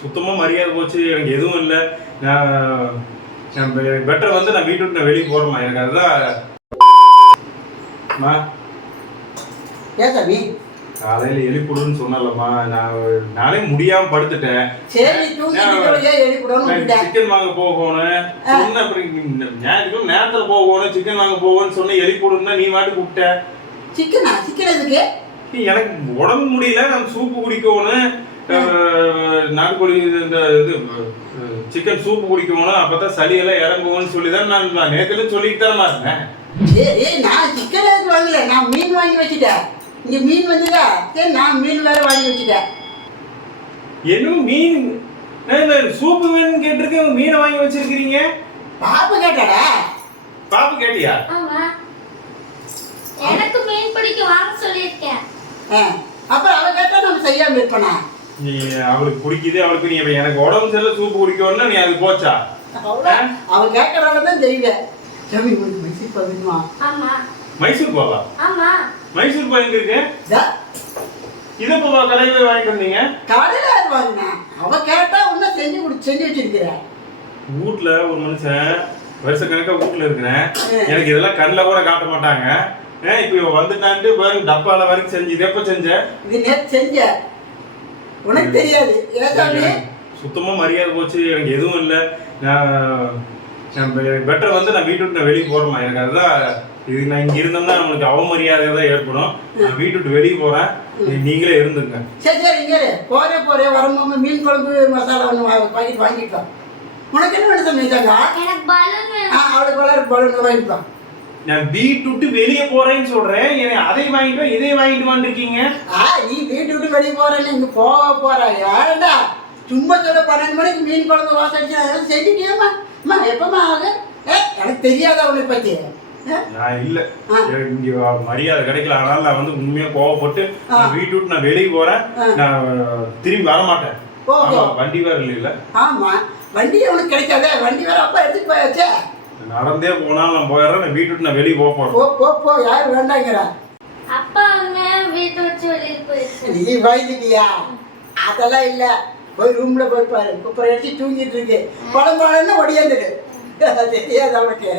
சுத்தமா மரியாதை போச்சு எனக்கு எதுவும் இல்லை. நான் பெட்டர் வந்து நான் வீட்டு விட்டு நான் வெளியே போறேம்மா. எனக்கு அதுதான் ஏன் சாமி? காலையில எழுப்பிடுன்னு சொன்னலம்மா நான் நானே முடியாம படுத்துட்டேன். சிக்கன் வாங்க போகணும் சொன்ன நேரத்துல போகணும் சிக்கன் வாங்க போகணும்னு சொன்ன எழுப்பிடுன்னா நீ மாட்டு கூப்பிட்ட. சிக்கனா சிக்கன் எதுக்கு? எனக்கு உடம்பு முடியல நான் சூப்பு குடிக்கணும் நாட்டுக்கோழி இந்த இது சிக்கன் சூப்பு குடிக்கணும் அப்பதான் சளியெல்லாம் இறங்குவோம்னு சொல்லி தான் நான் நான் நேத்துல சொல்லிட்டு தான் இருந்தேன். சரி நான் சிக்கன் எதுக்கு வாங்கல? நான் மீன் வாங்கி வச்சுட்டேன். இங்க மீன் வந்துதா? சரி நான் மீன் வேற வாங்கி வச்சுட்டேன். என்னமோ மீன் சூப்பு வேணும்னு கேட்டிருக்கேன் மீனை வாங்கி வச்சிருக்கிறீங்க. பாப்பு கேட்டாடா பாப்பு கேட்டியா? ஆமா. எனக்கு மீன் பிடிக்க வாங்க சொல்லியிருக்கேன். அப்புறம் அவ கேட்டா நம்ம செய்யாம இருப்பனா நீ அவளுக்கு பிடிக்குது அவளுக்கு நீ எனக்கு உடம்பு சரியில்லை சூப்பு குடிக்கணும்னா நீ அது போச்சா? அவ்வளவுதான். அவ கேட்கறவங்க தான் செய்வேன் சாமி உனக்கு மைசூர் வேணுமா ஆமா. மைசூர் பாவா? ஆமா. மைசூர் பாவா எங்க இருக்கு? இதா, இப்போ கடையில் போய் வாங்கிட்டு வந்தீங்க? கடையில அது வாங்கினா அவ கேட்டா இன்னும் செஞ்சு குடி செஞ்சு வச்சிருக்கிறேன் வீட்ல ஒரு மனுஷன் வருஷ கணக்கா வீட்ல இருக்கிறேன். எனக்கு இதெல்லாம் கண்ணில் கூட காட்ட மாட்டாங்க. ஏன் இப்போ வந்துட்டான்ட்டு பாருங்க டப்பால வரைக்கும் செஞ்சு இதை எப்போ செஞ்ச? இது நேற்று செஞ்ச உனக்கு தெரியாது. சாமி சுத்தமா மரியாதை போச்சு. எனக்கு எதுவும் இல்லை. நான் பெட்டர் வந்து நான் வீட்டு விட்டு நான் வெளியே போறேம்மா. எனக்கு அதுதான் இது நான் இங்க இருந்தோம்னா நம்மளுக்கு அவமரியாதை தான் ஏற்படும். நான் வீட்டு விட்டு வெளியே போறேன். நீங்களே இருந்துங்க. சரி சரி இங்கே. போறே போறே. வரும்போது மீன் குழம்பு மசாலா ஒன்று பாக்கெட் வாங்கிட்டோம் உனக்கு என்ன வேணும் எனக்கு வேணும். அவளுக்கு வளர் பலூன் வாங்கிட்டோம் நான் வீட்டு விட்டு வெளியே போறேன்னு சொல்றேன். எனக்கு அதை வாங்கிட்டு இதை வாங்கிட்டு வந்துருக்கீங்க ஆ நீ வீட்டு வெளியே போறேன்னு இங்கே போக போற யாரண்டா சும்மா சொல்ல பன்னெண்டு மணிக்கு மீன் குழம்பு வாசம் அடிச்சு அதெல்லாம் செஞ்சுட்டியாம்மா? அம்மா எப்பம்மா ஆகுது ஏ எனக்கு தெரியாதா உன்னை பத்தி? ஆ? நான் இல்ல. இங்க மரியாதை கிடைக்கல. அதனால நான் வந்து உண்மையா கோவப்பட்டு வீட்டு விட்டு நான் வெளியே போறேன். நான் திரும்பி வர மாட்டேன் வண்டி வேற இல்ல ஆமா. வண்டி உனக்கு கிடைக்காதே? வண்டி வேற அப்பா எடுத்துட்டு போயாச்சே? நடந்தே போனாலும் நான் போயிடுறேன். நான் வீட்டு விட்டு நான் வெளியே போக போறேன். போ போ போ. யார் வேண்டாங்கிறா? அப்பா அவங்க வீட்டை வச்சு நீ பயந்துட்டியா அதெல்லாம் இல்ல. போய் ரூம்ல போய் பாரு. குப்பரை அடிச்சு தூங்கிட்டு இருக்கு. படம் படம்னு ஒடியாந்துடு தெரியாது அவனுக்கு